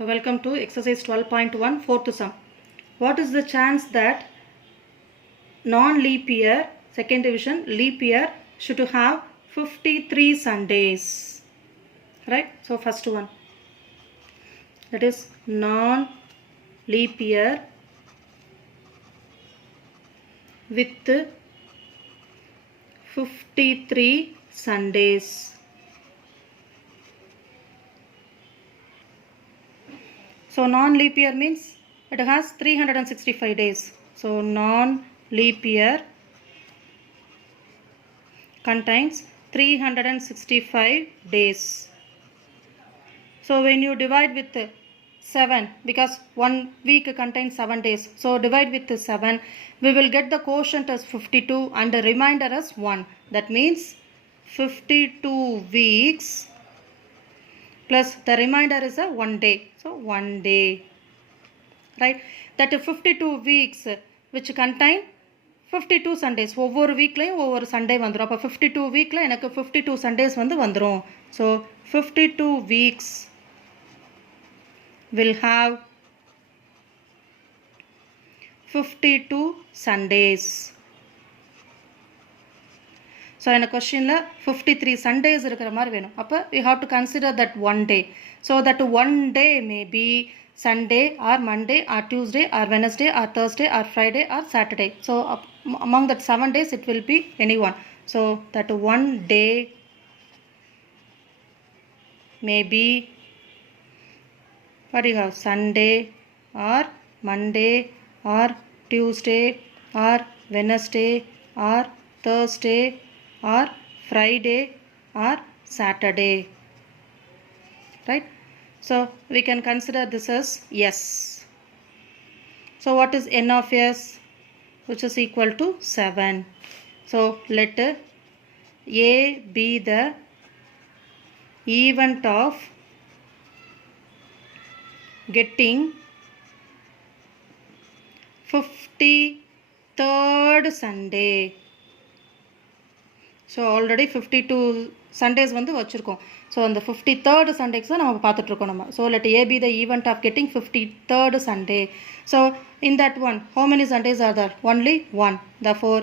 So welcome to exercise 12.1 fourth sum. What is the chance that non-leap year, second division leap year should have 53 Sundays? Right? So first one, that is non-leap year with 53 Sundays. So non-leap year means it has 365 days. So non-leap year contains 365 days. So when you divide with 7, because 1 week contains 7 days, so divide with 7, we will get the quotient as 52 and the remainder as 1. That means 52 weeks plus the remainder is a 1 day. So 1 day, right? That 52 weeks which contain 52 Sundays. ஒவ்வொரு வீக்லையும் ஒவ்வொரு Sunday வந்துடும். அப்போ 52 வீக்கில் எனக்கு 52 Sundays வந்துடும். So 52 weeks will have 52 Sundays. So in a question 53 Sundays இருக்கிற மாதிரி வேணும். அப்போ we have to consider that one day. So that one day may be Sunday or Monday or Tuesday or Wednesday or Thursday or Friday or Saturday. So among that 7 days it will be any one. So that one day may be, what do you have, Sunday or Monday or Tuesday or Wednesday or Thursday or Friday or Saturday, right? So we can consider this as yes. So what is n of s? Which is equal to 7. So let A be the event of getting 53rd Sunday. So already 52 Sundays வந்து வச்சுருக்கோம். So அந்த 53rd Sundays தான் நம்ம பார்த்துட்ருக்கோம் நம்ம. So let A be the event of getting 53rd Sunday. So in that one, how many Sundays are there? Only one. Therefore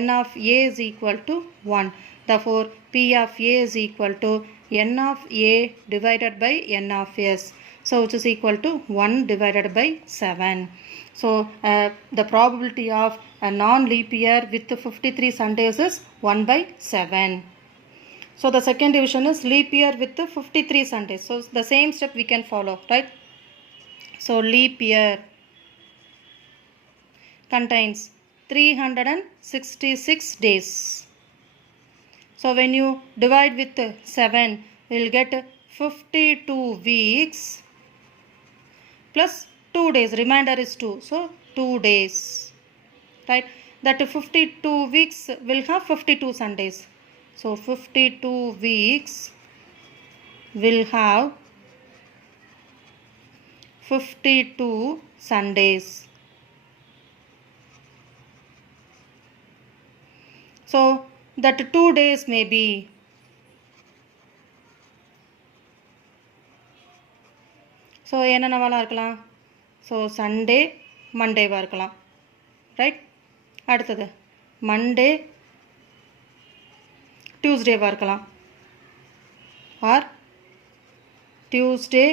n of A is equal to 1. Therefore P of A is equal to n of A divided by n of S. So which is equal to 1 divided by 7. So the probability of a non-leap year with 53 Sundays is 1 by 7. So the second division is leap year with 53 Sundays. So the same step we can follow, right? So leap year contains 366 days. So when you divide with 7, we will get 52 weeks plus 2 days. Remainder is 2. So 2 days, right? That 52 weeks will have 52 Sundays. So 52 weeks will have 52 Sundays. So that 2 days may be so என்னென்னவாலாம் இருக்கலாம்? So Sunday மண்டேவாக இருக்கலாம், right? அடுத்தது Monday டியூஸ்டேவாக இருக்கலாம், or Tuesday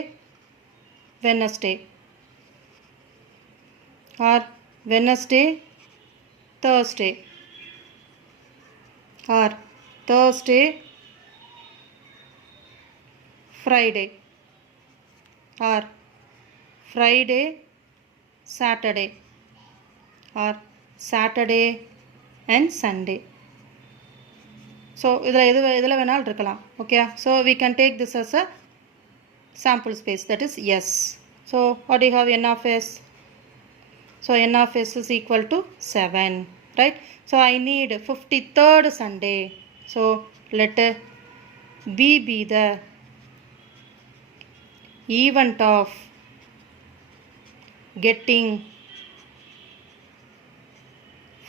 Wednesday, or Wednesday Thursday, or Thursday Friday, or Friday Saturday, or Saturday and Sunday. So இதில் வேணாலும் இருக்கலாம். Okay, so we can take this as a sample space, that is yes. So what do you have? n of s. So n of s is equal to 7, right? So I need 53rd Sunday. So let B be the event of getting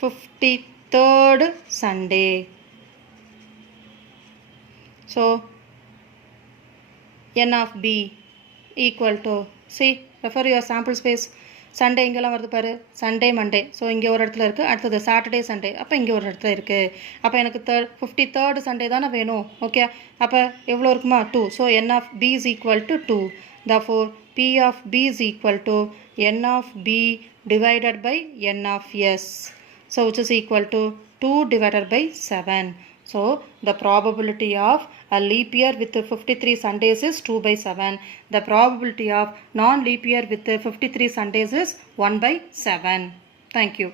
53rd Sunday. So n of B equal to see refer your sample space. Sunday இங்கெல்லாம் வருது பாரு, Sunday Monday. So இங்கே ஒரு இடத்துல இருக்குது, அடுத்தது Saturday Sunday, அப்போ இங்கே ஒரு இடத்துல இருக்குது. அப்போ எனக்கு 53rd சண்டே தானே வேணும். ஓகே, அப்போ எவ்வளோ இருக்குமா? 2. So n of b is equal to 2. therefore p of b is equal to n of b divided by n of s. So which is equal to 2 divided by 7. So the probability of a leap year with 53 Sundays is 2 by 7. The probability of non-leap year with 53 Sundays is 1 by 7. Thank you.